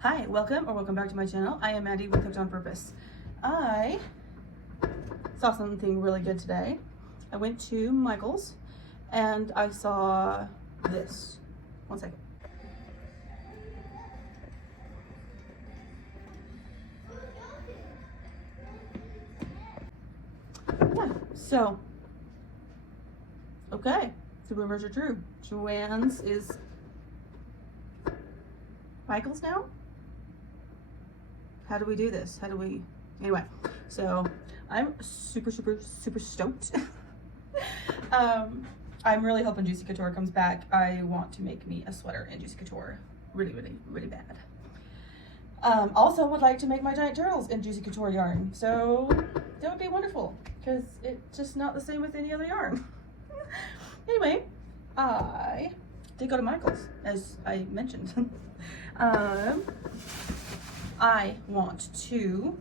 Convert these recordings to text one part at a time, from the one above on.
Hi, welcome back to my channel. I am Maddie with Hooked on Purpose. I saw something really good today. I went to Michael's and I saw this. One second. Yeah, so, okay, the rumors are true. Joanne's is Michael's now? How do we do this? How do we, anyway, so I'm super stoked. I'm really hoping Juicy Couture comes back. I want to make me a sweater in Juicy Couture really bad. Also would like to make my giant turtles in Juicy Couture yarn. So that would be wonderful because it's just not the same with any other yarn. Anyway, I did go to Michael's, as I mentioned. I want to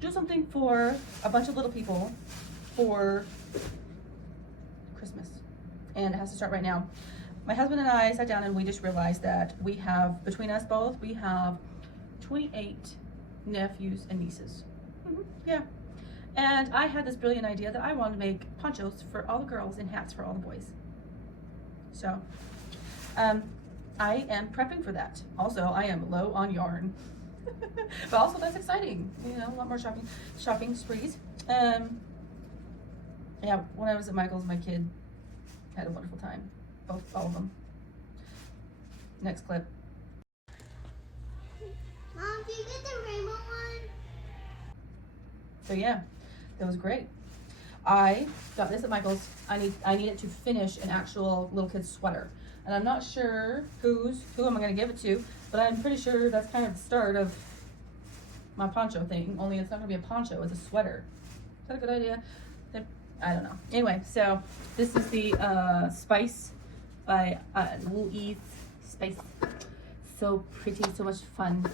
do something for a bunch of little people for Christmas, and it has to start right now. My husband and I sat down and we just realized that we have, between us both, we have 28 nephews and nieces. Yeah. And I had this brilliant idea that I wanted to make ponchos for all the girls and hats for all the boys. So, I am prepping for that. Also, I am low on yarn. But also that's exciting. You know, a lot more shopping sprees. Yeah, when I was at Michael's, my kid had a wonderful time. All of them. Next clip. Mom, do you get the rainbow one? So yeah, that was great. I got this at Michael's. I need it to finish an actual little kid's sweater. And I'm not sure who am I gonna give it to, but I'm pretty sure that's kind of the start of my poncho thing, only it's not gonna be a poncho, it's a sweater. Is that a good idea? I don't know. Anyway, so this is the Spice by Louise Spice. So pretty, so much fun.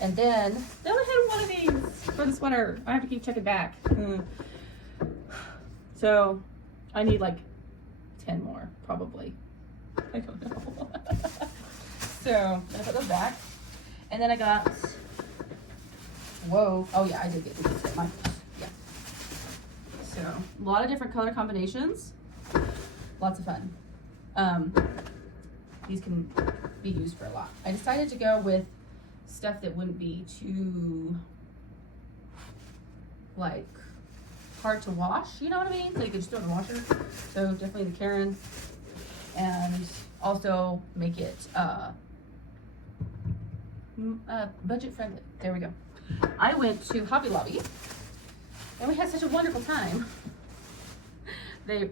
And then they only had one of these for the sweater. I have to keep checking back. So I need like 10 more, probably. I don't know. So I'm gonna put those back. And then I got, whoa, oh yeah, I did get these at Michael's. Yeah. So a lot of different color combinations. Lots of fun. These can be used for a lot. I decided to go with stuff that wouldn't be too like hard to wash, you know what I mean? So you could just throw it in the washer. So definitely the Karen, and also make it budget friendly. There we go. I went to Hobby Lobby and we had such a wonderful time.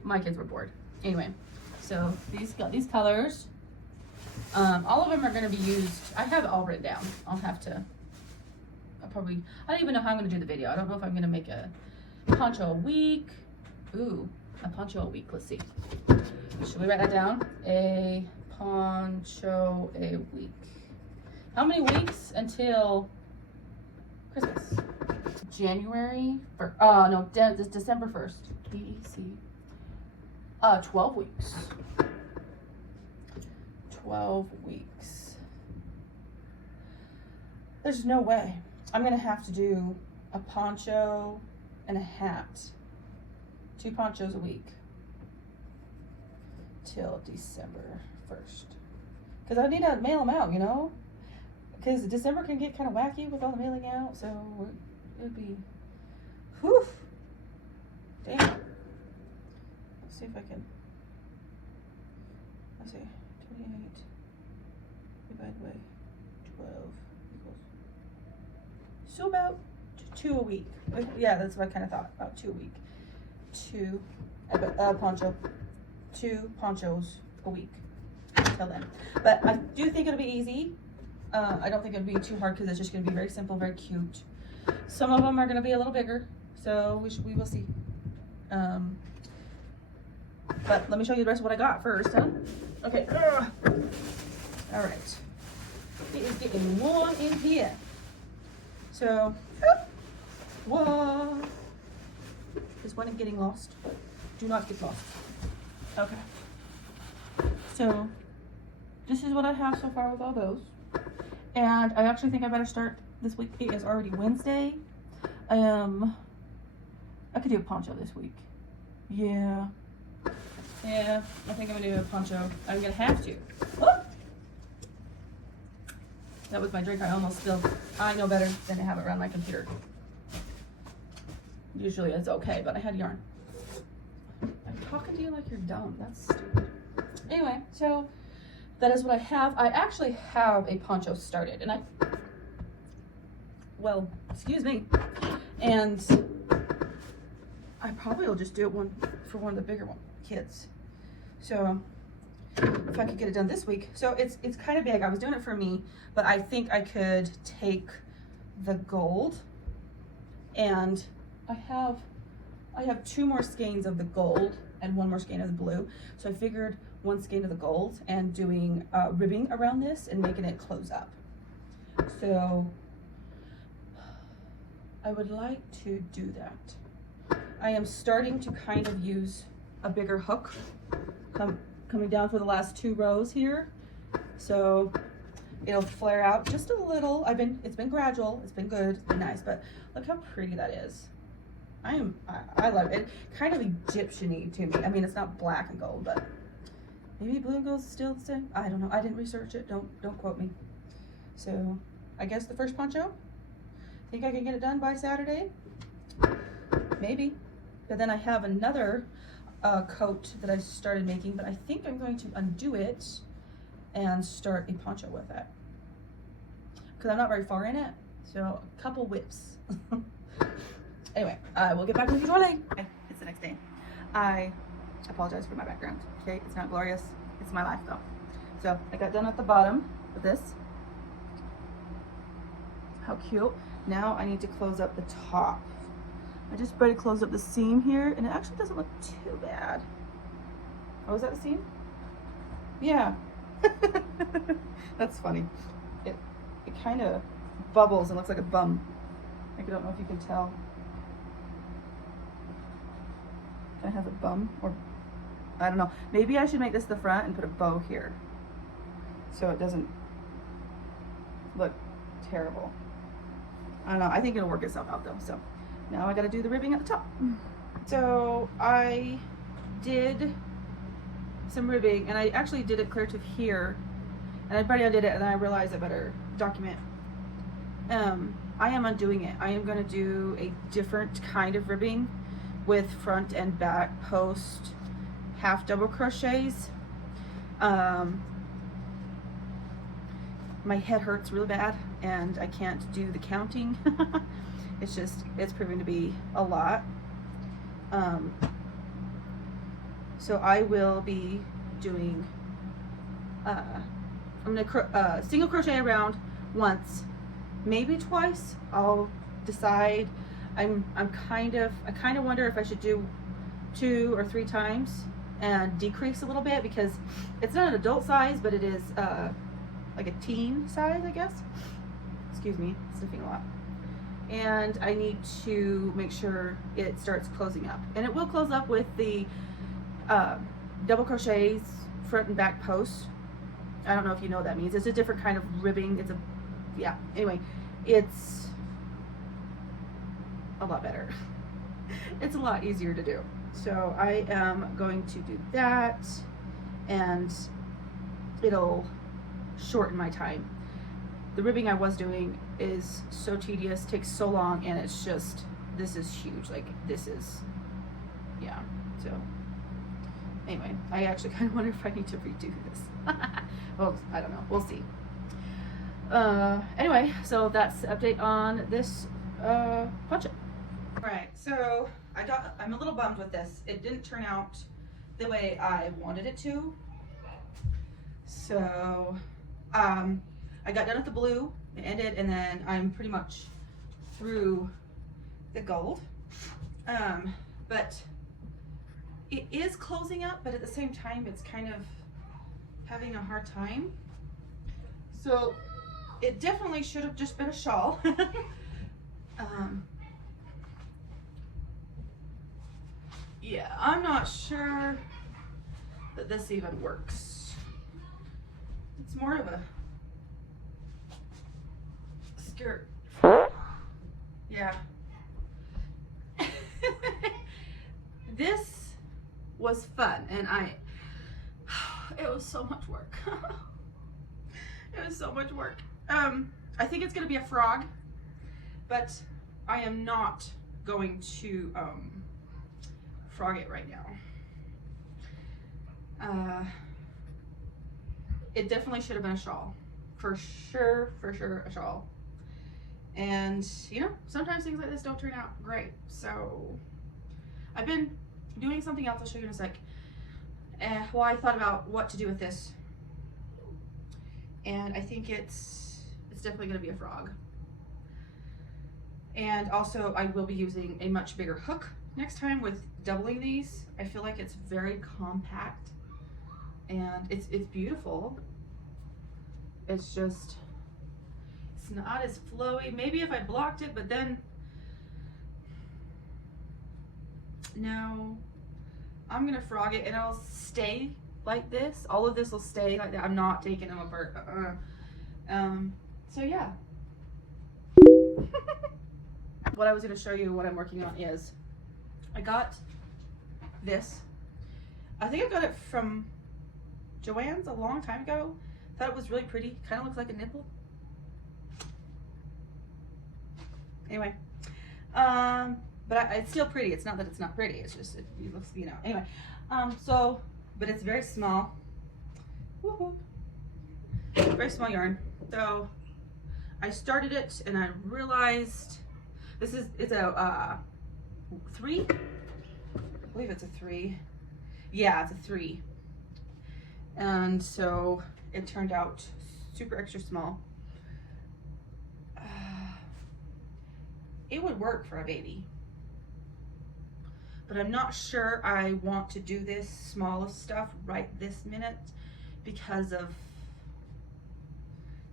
My kids were bored. Anyway, so these got these colors. All of them are going to be used. I have it all written down. I don't even know how I'm going to do the video. I don't know if I'm going to make a poncho a week. Ooh, a poncho a week. Let's see. Should we write that down? A poncho a week. How many weeks until Christmas? January 1st. No, December 1st. DEC. 12 weeks. 12 weeks. There's no way. I'm gonna have to do a poncho and a hat. 2 ponchos a week till December 1st. Because I need to mail them out, you know? Because December can get kind of wacky with all the mailing out, so it would be, whew, damn. Let's see if I can, let's see, 28 divided by 12 equals, so about 2 a week. Yeah, that's what I kind of thought, about 2 a week. 2 ponchos a week till then. But I do think it'll be easy. I don't think it'll be too hard because it's just going to be very simple, very cute. Some of them are going to be a little bigger, so we will see. But let me show you the rest of what I got first, huh? Okay. All right. It is getting warm in here. So, whoa. Is one getting lost? Do not get lost. Okay. So, this is what I have so far with all those. And I actually think I better start this week. It is already Wednesday. I could do a poncho this week. Yeah. Yeah, I think I'm gonna do a poncho. I'm gonna have to. Oh! That was my drink I almost spilled. I know better than to have it around my computer. Usually it's okay, but I had yarn. I'm talking to you like you're dumb. That's stupid. Anyway, so that is what I have. I actually have a poncho started, and well, excuse me. And I probably will just do it for one of the bigger kids. So if I could get it done this week. So it's kind of big. I was doing it for me, but I think I could take the gold, and I have 2 more skeins of the gold and 1 more skein of the blue. So I figured 1 skein of the gold and doing ribbing around this and making it close up. So I would like to do that. I am starting to kind of use a bigger hook coming down for the last 2 rows here. So it'll flare out just a little. It's been gradual, it's been good, it's been nice, but look how pretty that is. I love it. Kind of Egyptian-y to me. I mean, it's not black and gold, but maybe blue and gold's still the same. I don't know. I didn't research it. Don't quote me. So I guess the first poncho. Think I can get it done by Saturday? Maybe. But then I have another coat that I started making, but I think I'm going to undo it and start a poncho with it. Because I'm not very far in it. So a couple whips. Anyway, I will get back with you shortly. Okay, it's the next day. I apologize for my background. Okay, it's not glorious. It's my life though. So I got done at the bottom with this. How cute. Now I need to close up the top. I just tried to close up the seam here, and it actually doesn't look too bad. Oh, is that the seam? Yeah. That's funny. It kind of bubbles and looks like a bum. I don't know if you can tell. Kind of has a bum, or I don't know. Maybe I should make this the front and put a bow here, so it doesn't look terrible. I don't know. I think it'll work itself out though. So now I got to do the ribbing at the top. So I did some ribbing, and I actually did it clear to here, and I already undid it, and then I realized I better document. I am undoing it. I am going to do a different kind of ribbing with front and back post half double crochets. My head hurts really bad, and I can't do the counting. It's proving to be a lot. So I will be doing, I'm gonna single crochet around once, maybe twice. I'll decide. I kind of wonder if I should do 2 or 3 times and decrease a little bit, because it's not an adult size, but it is like a teen size, I guess. Excuse me, sniffing a lot. And I need to make sure it starts closing up, and it will close up with the double crochets front and back posts. I don't know if you know what that means. It's a different kind of ribbing. Anyway, it's a lot better. It's a lot easier to do. So I am going to do that, and it'll shorten my time. The ribbing I was doing is so tedious, takes so long, and it's just, this is huge. Like, this is, yeah. So anyway, I actually kind of wonder if I need to redo this. Well, I don't know. We'll see. Anyway, so that's the update on this poncho. Alright, so I'm a little bummed with this. It didn't turn out the way I wanted it to. So I got done with the blue, it ended, and then I'm pretty much through the gold. But it is closing up, but at the same time it's kind of having a hard time. So it definitely should have just been a shawl. Yeah, I'm not sure that this even works. It's more of a skirt. Yeah. This was fun, and it was so much work. It was so much work. I think it's gonna be a frog, but I am not going to frog it right now. It definitely should have been a shawl. For sure a shawl. And you know, sometimes things like this don't turn out great. So I've been doing something else, I'll show you in a sec. Well, I thought about what to do with this. And I think it's definitely gonna be a frog. And also I will be using a much bigger hook next time with doubling these. I feel like it's very compact and it's beautiful. It's just, it's not as flowy. Maybe if I blocked it, but then, no, I'm gonna frog it and it'll stay like this. All of this will stay like that. I'm not taking them apart. So yeah. What I was gonna show you what I'm working on is, I got this. I think I got it from Joann's a long time ago. Thought it was really pretty. Kind of looks like a nipple. Anyway, but it's still pretty. It's not that it's not pretty. It's just it looks, you know. Anyway, so but it's very small. Woohoo! Very small yarn. So I started it and I realized it's a 3. I believe it's a 3. Yeah, it's a 3. And so it turned out super extra small. It would work for a baby, but I'm not sure I want to do this small stuff right this minute because of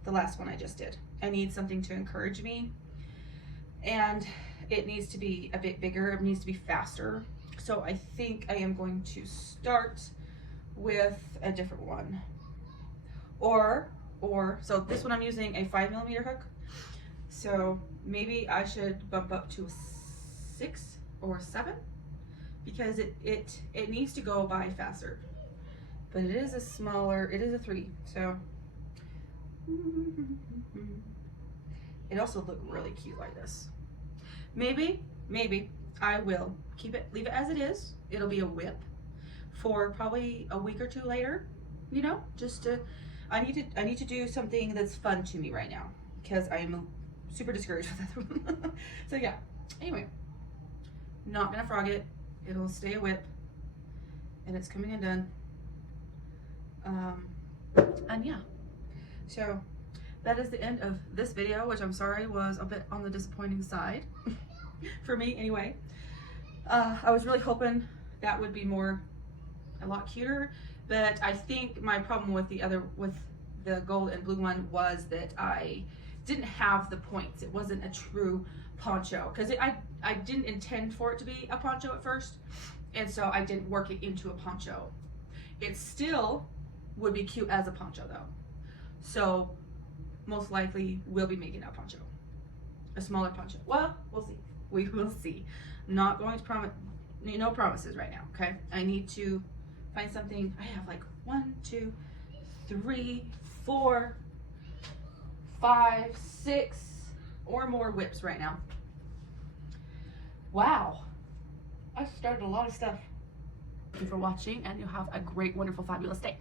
the last one I just did. I need something to encourage me, and it needs to be a bit bigger. It needs to be faster. So I think I am going to start with a different one, or so this one I'm using a 5mm hook. So maybe I should bump up to a 6 or 7 because it needs to go by faster. But it is a smaller, it is a 3. So it also look really cute like this. Maybe I will leave it as it is. It'll be a whip for probably a week or 2 later, you know, just to, I need to do something that's fun to me right now because I am super discouraged with that. So yeah, anyway, not gonna frog it. It'll stay a whip and it's coming undone. And yeah, so that is the end of this video, which I'm sorry was a bit on the disappointing side for me anyway. I was really hoping that would be a lot cuter, but I think my problem with the gold and blue one was that I didn't have the points. It wasn't a true poncho because I didn't intend for it to be a poncho at first, and so I didn't work it into a poncho. It still would be cute as a poncho though, so most likely we'll be making a poncho, a smaller poncho. Well, we'll see. We will see. Not going to promise, no promises right now. Okay, I need to find something. I have like 1, 2, 3, 4, 5, 6 or more whips right now. Wow, I started a lot of stuff. Thank you for watching, and you have a great, wonderful, fabulous day.